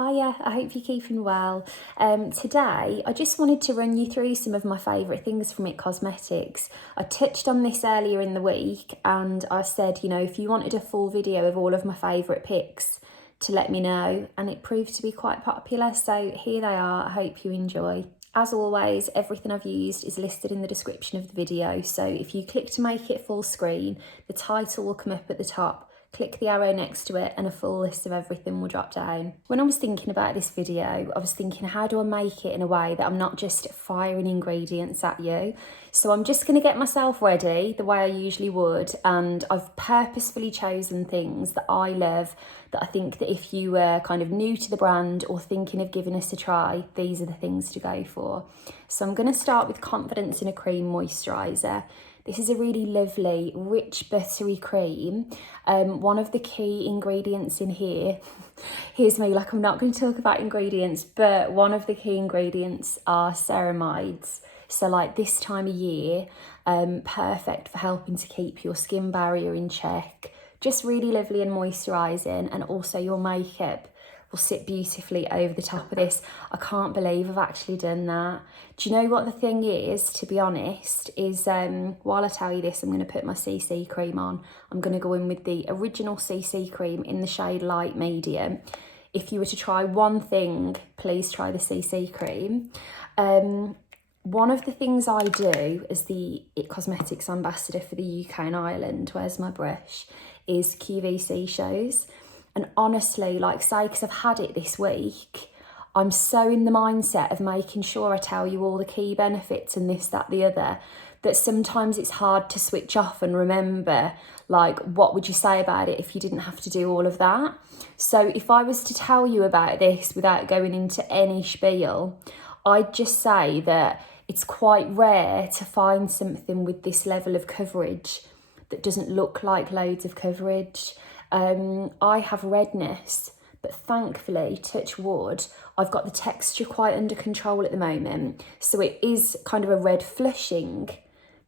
Hiya, I hope you're keeping well. Today, I just wanted to run you through some of my favourite things from It Cosmetics. I touched on this earlier in the week and I said, if you wanted a full video of all of my favourite picks, to let me know, and it proved to be quite popular, so here they are. I hope you enjoy. As always, everything I've used is listed in the description of the video, so if you click to make it full screen, the title will come up at the top. Click the arrow next to it and a full list of everything will drop down. When I was thinking about this video, I was thinking, how do I make it in a way that I'm not just firing ingredients at you? So I'm just going to get myself ready the way I usually would, and I've purposefully chosen things that I love, that I think that if you were kind of new to the brand or thinking of giving us a try, these are the things to go for. So I'm going to start with Confidence in a Cream Moisturiser. This is a really lovely, rich, buttery cream. One of the key ingredients in here, here's me, like I'm not going to talk about ingredients, but one of the key ingredients are ceramides. So like this time of year, perfect for helping to keep your skin barrier in check. Just really lovely and moisturising, and also your makeup will sit beautifully over the top of this. I can't believe I've actually done that. Do you know what the thing is, to be honest, is while I tell you this, I'm going to put my CC cream on. I'm going to go in with the original CC cream in the shade Light Medium. If you were to try one thing, please try the CC cream. One of the things I do as the It Cosmetics ambassador for the UK and Ireland, where's my brush, is QVC shows. And honestly, like say, because I've had it this week, I'm so in the mindset of making sure I tell you all the key benefits and this, that, the other, that sometimes it's hard to switch off and remember, like, what would you say about it if you didn't have to do all of that? So if I was to tell you about this without going into any spiel, I'd just say that it's quite rare to find something with this level of coverage that doesn't look like loads of coverage. I have redness, but thankfully, touch wood, I've got the texture quite under control at the moment. So it is kind of a red flushing,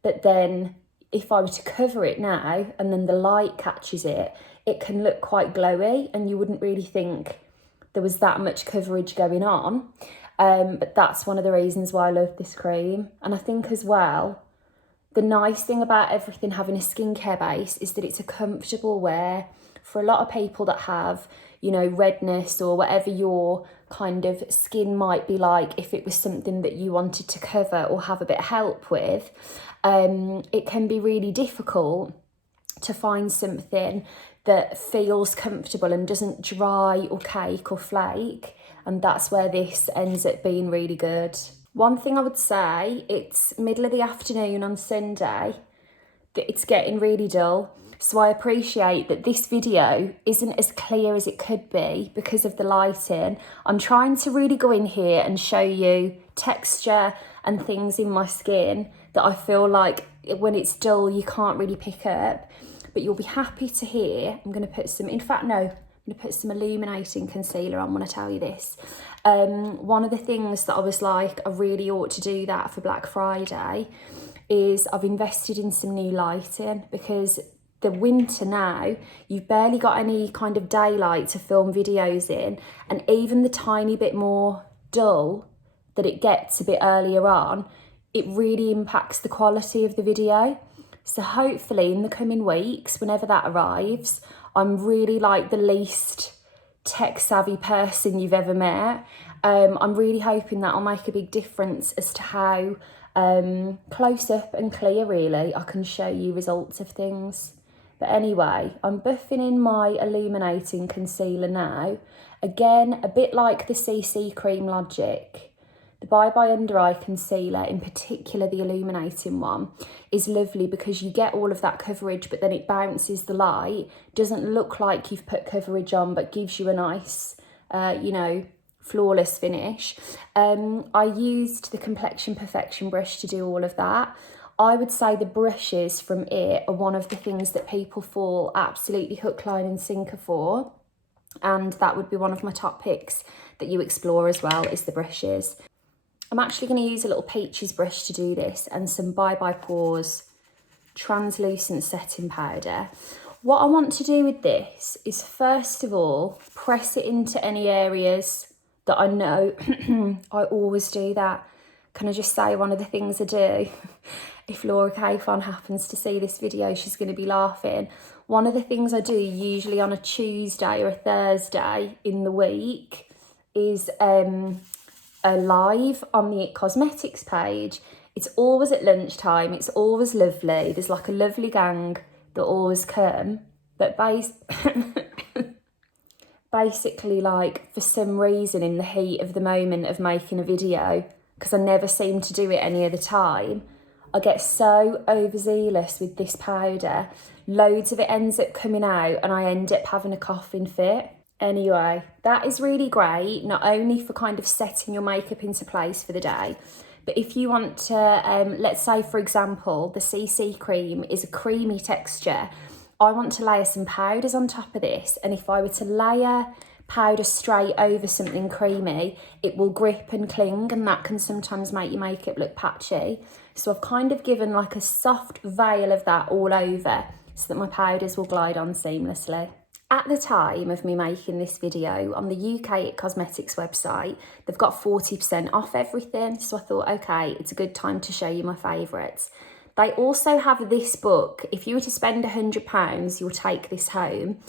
but then if I were to cover it now and then the light catches it, it can look quite glowy and you wouldn't really think there was that much coverage going on. But that's one of the reasons why I love this cream. And I think as well, the nice thing about everything having a skincare base is that it's a comfortable wear. For a lot of people that have, redness or whatever your kind of skin might be like, if it was something that you wanted to cover or have a bit of help with, it can be really difficult to find something that feels comfortable and doesn't dry or cake or flake. And that's where this ends up being really good. One thing I would say, it's middle of the afternoon on Sunday, that it's getting really dull. So I appreciate that this video isn't as clear as it could be because of the lighting. I'm trying to really go in here and show you texture and things in my skin that I feel like when it's dull, you can't really pick up. But you'll be happy to hear, I'm going to put some, in fact, no, I'm going to put some illuminating concealer on when I tell you this. One of the things that I was like, I really ought to do that for Black Friday is I've invested in some new lighting, because the winter now, you've barely got any kind of daylight to film videos in, and even the tiny bit more dull that it gets a bit earlier on, it really impacts the quality of the video. So hopefully in the coming weeks, whenever that arrives, I'm really like the least tech savvy person you've ever met. I'm really hoping that'll make a big difference as to how close up and clear really I can show you results of things. But anyway, I'm buffing in my illuminating concealer now. Again, a bit like the CC Cream Logic. The Bye Bye Under Eye Concealer, in particular the illuminating one, is lovely because you get all of that coverage, but then it bounces the light. Doesn't look like you've put coverage on, but gives you a nice, flawless finish. I used the Complexion Perfection brush to do all of that. I would say the brushes from it are one of the things that people fall absolutely hook, line and sinker for. And that would be one of my top picks that you explore as well, is the brushes. I'm actually going to use a little Peaches brush to do this, and some Bye Bye Pores translucent setting powder. What I want to do with this is, first of all, press it into any areas that I know. I always do that. Can I just say one of the things I do? If Laura Kayfon happens to see this video, she's going to be laughing. One of the things I do usually on a Tuesday or a Thursday in the week is a live on the It Cosmetics page. It's always at lunchtime. It's always lovely. There's like a lovely gang that always come. But basically, like, for some reason, in the heat of the moment of making a video, because I never seem to do it any other time, I get so overzealous with this powder. Loads of it ends up coming out and I end up having a coughing fit. Anyway, that is really great, not only for kind of setting your makeup into place for the day, but if you want to, let's say, for example, the CC cream is a creamy texture. I want to layer some powders on top of this, and if I were to layer powder straight over something creamy, it will grip and cling, and that can sometimes make your makeup look patchy. So I've kind of given like a soft veil of that all over so that my powders will glide on seamlessly. At the time of me making this video, on the UK It Cosmetics website, they've got 40% off everything. So I thought, okay, it's a good time to show you my favourites. They also have this book. If you were to spend £100, you'll take this home.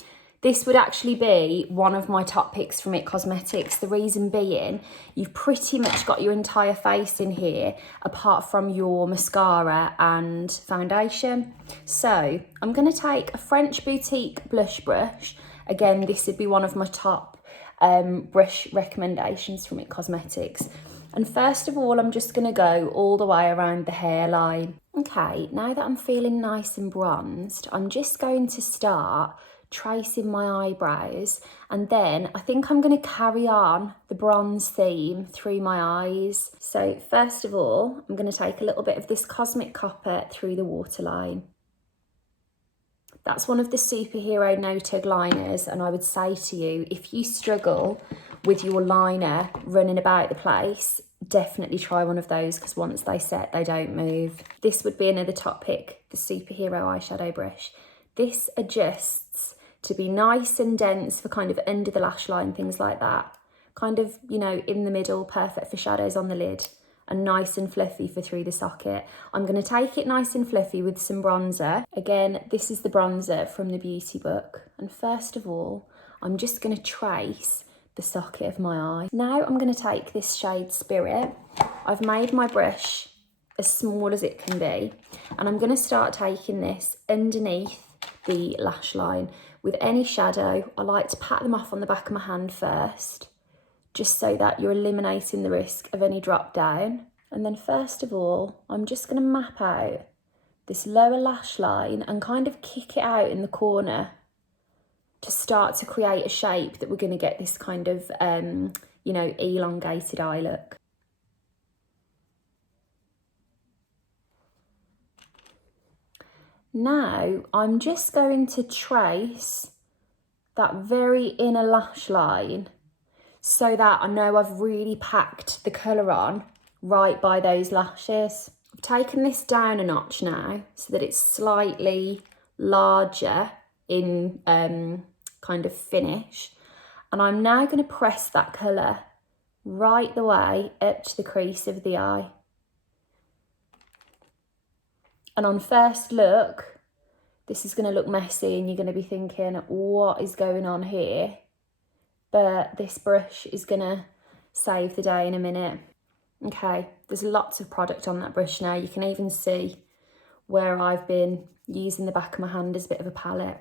This would actually be one of my top picks from It Cosmetics. The reason being, you've pretty much got your entire face in here, apart from your mascara and foundation. So I'm going to take a French Boutique blush brush. Again, this would be one of my top brush recommendations from It Cosmetics. And first of all, I'm just going to go all the way around the hairline. Okay, now that I'm feeling nice and bronzed, I'm just going to start tracing my eyebrows, and then I think I'm going to carry on the bronze theme through my eyes. So first of all, I'm going to take a little bit of this Cosmic Copper through the waterline. That's one of the superhero no-tug liners, and I would say to you, if you struggle with your liner running about the place, definitely try one of those, because once they set, they don't move. This would be another top pick, the superhero eyeshadow brush. This adjusts to be nice and dense for kind of under the lash line, things like that. Kind of, you know, in the middle, perfect for shadows on the lid, and nice and fluffy for through the socket. I'm going to take it nice and fluffy with some bronzer. Again, this is the bronzer from the beauty book. And first of all, I'm just going to trace the socket of my eye. Now I'm going to take this shade Spirit. I've made my brush as small as it can be, and I'm going to start taking this underneath the lash line. With any shadow, I like to pat them off on the back of my hand first, just so that you're eliminating the risk of any drop down. And then first of all, I'm just going to map out this lower lash line and kind of kick it out in the corner to start to create a shape that we're going to get this kind of, you know, elongated eye look. Now, I'm just going to trace that very inner lash line so that I know I've really packed the colour on right by those lashes. I've taken this down a notch now so that it's slightly larger in kind of finish. And I'm now going to press that colour right the way up to the crease of the eye. And on first look, this is going to look messy and you're going to be thinking, what is going on here? But this brush is going to save the day in a minute. Okay, there's lots of product on that brush now. You can even see where I've been using the back of my hand as a bit of a palette.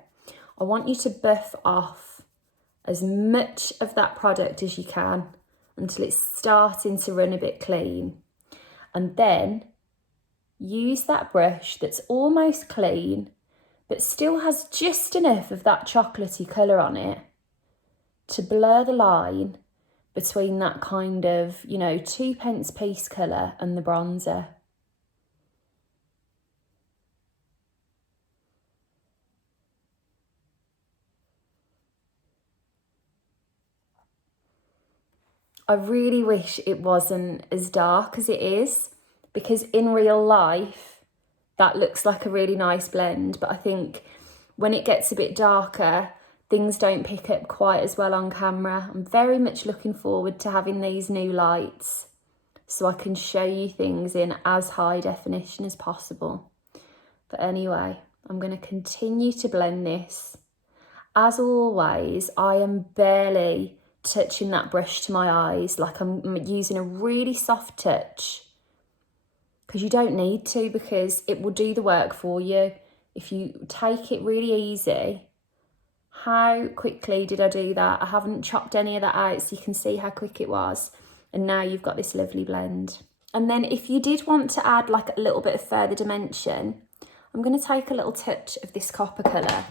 I want you to buff off as much of that product as you can until it's starting to run a bit clean. And then use that brush that's almost clean, but still has just enough of that chocolatey colour on it to blur the line between that kind of, you know, 2p piece colour and the bronzer. I really wish it wasn't as dark as it is, because in real life, that looks like a really nice blend. But I think when it gets a bit darker, things don't pick up quite as well on camera. I'm very much looking forward to having these new lights so I can show you things in as high definition as possible. But anyway, I'm going to continue to blend this. As always, I am barely touching that brush to my eyes, like I'm using a really soft touch, because you don't need to, because it will do the work for you if you take it really easy. How quickly did I do that? I haven't chopped any of that out, so you can see how quick it was. And now you've got this lovely blend. And then if you did want to add like a little bit of further dimension, I'm going to take a little touch of this copper colour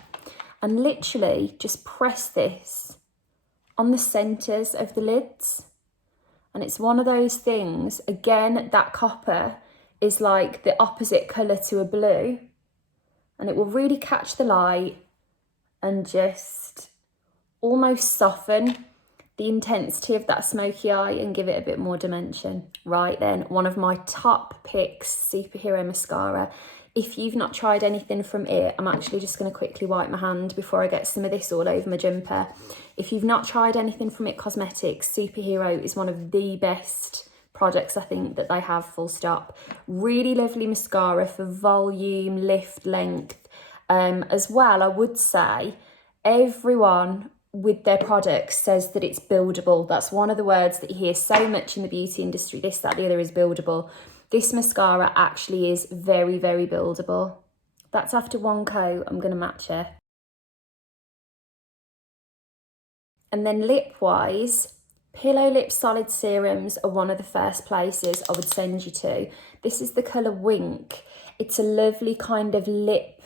and literally just press this on the centres of the lids. And it's one of those things, again, that copper is like the opposite colour to a blue, and it will really catch the light and just almost soften the intensity of that smoky eye and give it a bit more dimension. Right then, one of my top picks, Superhero Mascara. If you've not tried anything from it, I'm actually just going to quickly wipe my hand before I get some of this all over my jumper. If you've not tried anything from It Cosmetics, Superhero is one of the best products I think that they have, full stop. Really lovely mascara for volume, lift, length. As well, I would say everyone with their products says that it's buildable. That's one of the words that you hear so much in the beauty industry. This, that, the other is buildable. This mascara actually is very, very buildable. That's after one coat. I'm going to match it. And then lip-wise, Pillow Lip Solid Serums are one of the first places I would send you to. This is the colour Wink. It's a lovely kind of lip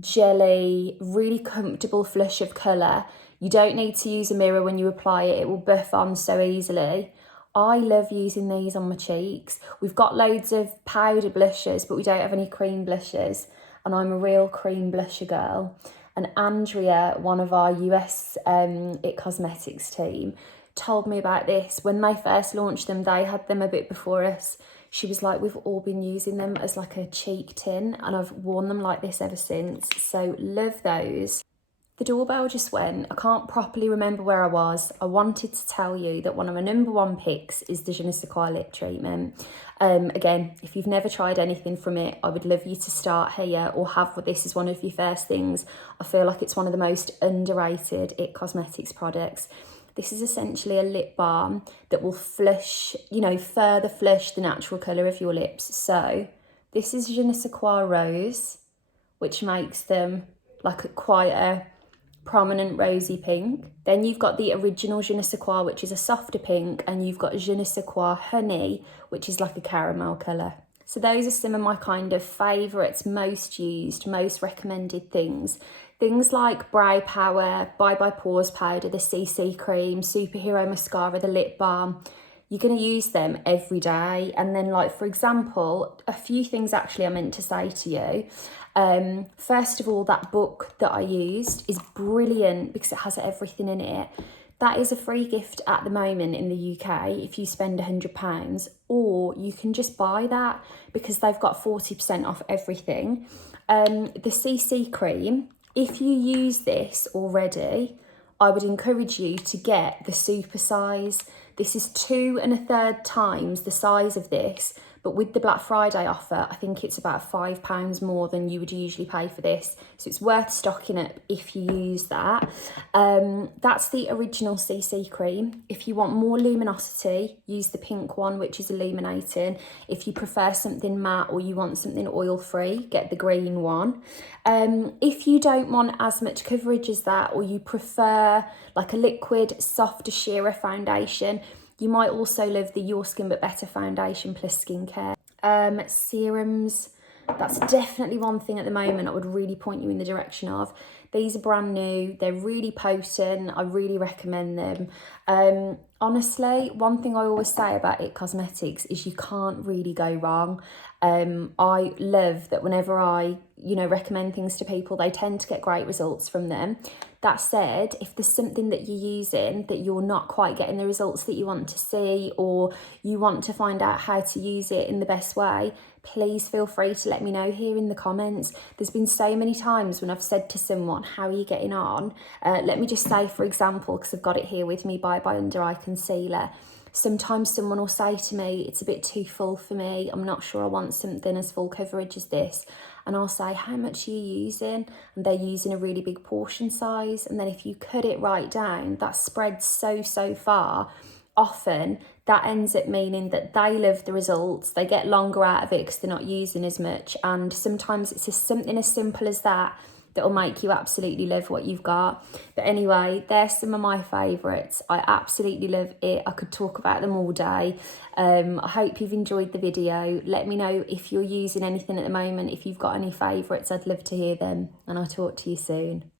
jelly, really comfortable flush of colour. You don't need to use a mirror when you apply it. It will buff on so easily. I love using these on my cheeks. We've got loads of powder blushes, but we don't have any cream blushes. And I'm a real cream blusher girl. And Andrea, one of our US It Cosmetics team, told me about this. When they first launched them, they had them a bit before us. She was like, we've all been using them as like a cheek tin, and I've worn them like this ever since. So love those. The doorbell just went. I can't properly remember where I was. I wanted to tell you that one of my #1 picks is the Je ne sais quoi lip treatment. Again, if you've never tried anything from it, I would love you to start here or have this as one of your first things. I feel like it's one of the most underrated It Cosmetics products. This is essentially a lip balm that will flush, you know, further flush the natural colour of your lips. So this is Je ne sais quoi Rose, which makes them like quite a prominent rosy pink. Then you've got the original Je ne sais quoi, which is a softer pink, and you've got Je ne sais quoi Honey, which is like a caramel colour. So those are some of my kind of favourites, most used, most recommended things. Things like Brow Power, Bye Bye Pores Powder, the CC Cream, Superhero Mascara, the lip balm. You're going to use them every day. And then, like, for example, a few things actually I meant to say to you. First of all, that book that I used is brilliant because it has everything in it. That is a free gift at the moment in the UK if you spend £100, or you can just buy that because they've got 40% off everything. The CC cream, if you use this already, I would encourage you to get the super size. This is 2 1/3 times the size of this, but with the Black Friday offer, I think it's about £5 more than you would usually pay for this. So it's worth stocking up if you use that. That's the original CC cream. If you want more luminosity, use the pink one, which is illuminating. If you prefer something matte or you want something oil-free, get the green one. If you don't want as much coverage as that, or you prefer like a liquid, softer, sheerer foundation, you might also love the Your Skin But Better foundation plus skincare. Serums, that's definitely one thing at the moment I would really point you in the direction of. These are brand new, they're really potent, I really recommend them. Honestly, one thing I always say about It Cosmetics is you can't really go wrong. I love that whenever I you know, recommend things to people, they tend to get great results from them. That said, if there's something that you're using that you're not quite getting the results that you want to see, or you want to find out how to use it in the best way, please feel free to let me know here in the comments. There's been so many times when I've said to someone, how are you getting on? Let me just say, for example, because I've got it here with me, by Under Eye Concealer. Sometimes someone will say to me, it's a bit too full for me, I'm not sure I want something as full coverage as this. And I'll say, how much are you using? And they're using a really big portion size. And then if you cut it right down, that spreads so far. Often that ends up meaning that they love the results, they get longer out of it because they're not using as much. And sometimes it's just something as simple as that that'll make you absolutely love what you've got. But anyway, there's some of my favourites. I absolutely love it. I could talk about them all day. I hope you've enjoyed the video. Let me know if you're using anything at the moment. If you've got any favourites, I'd love to hear them. And I'll talk to you soon.